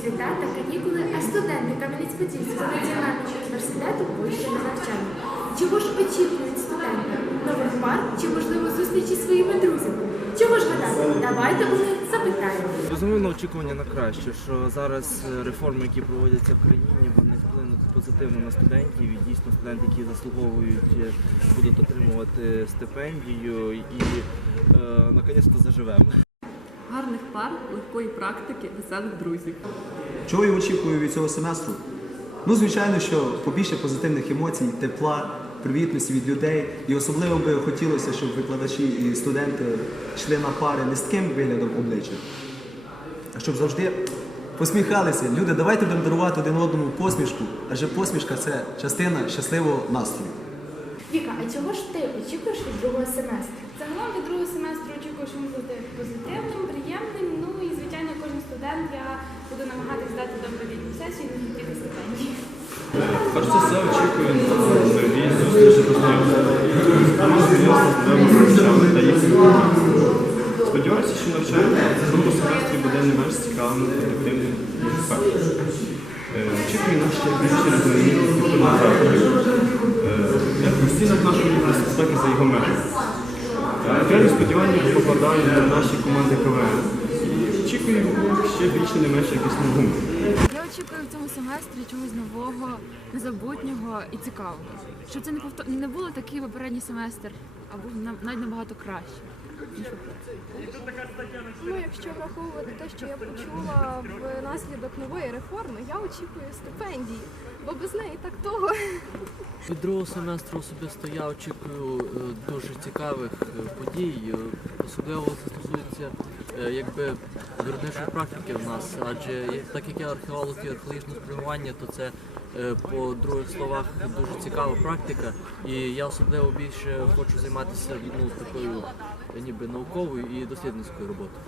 свята та канікули, а студенти Кам'янець-Подільського національного університету вийшли на навчання. Чого ж очікують студенти? Нових пар чи можливо зустрічі зі своїми друзями? Чого ж гадати? Давайте у запитаємо. Безумовно, очікування на краще, що зараз е, реформи, які проводяться в країні, вони вплинуть позитивно на студентів. І дійсно студенти, які заслуговують, е, будуть отримувати стипендію і е, наконець-то заживемо. Пар, легкої практики, веселих друзів. Чого я очікую від цього семестру? Ну, звичайно, що побільше позитивних емоцій, тепла, привітності від людей. І особливо би хотілося, щоб викладачі і студенти йшли на пари не з таким виглядом обличчя, а щоб завжди посміхалися. Люди, давайте будемо дарувати один одному посмішку, адже посмішка це частина щасливого настрою. Віка, а чого ж ти очікуєш від другого семестру? Загалом від другого семестру очікую, що він буде позитивним, приємним. Ну і звичайно, кожен я буду намагатися здати добру літню сесію і не хотіти стипендії. Перш за все очікую на нові зустрічі їхніми. Сподіваюся, що навчання в другому семестрі буде не менш цікавим продуктивним, ніж в. Е, Очікую на ще більше різноманітних культурних заходів, е, як університету, так і за його межами. Е, сподівання покладаю на наші команди КВН. Очікую ще більше не менш якісного гумору. Я очікую в цьому семестрі чогось нового, незабутнього і цікавого. Щоб це не повтор... не було такий попередній семестр, а був навіть набагато краще. Ну, якщо враховувати те, що я почула в наслідок нової реформи, я очікую стипендії, бо без неї так того. Від другого семестру особисто я очікую е, дуже цікавих е, подій. Е, Особливо це стосується якби виробничої практики в нас, адже так як я археолог і археологічне спрямування, то це е, по других словах дуже цікава практика. І я особливо більше хочу займатися ну, такою е, ніби науковою і дослідницькою роботою.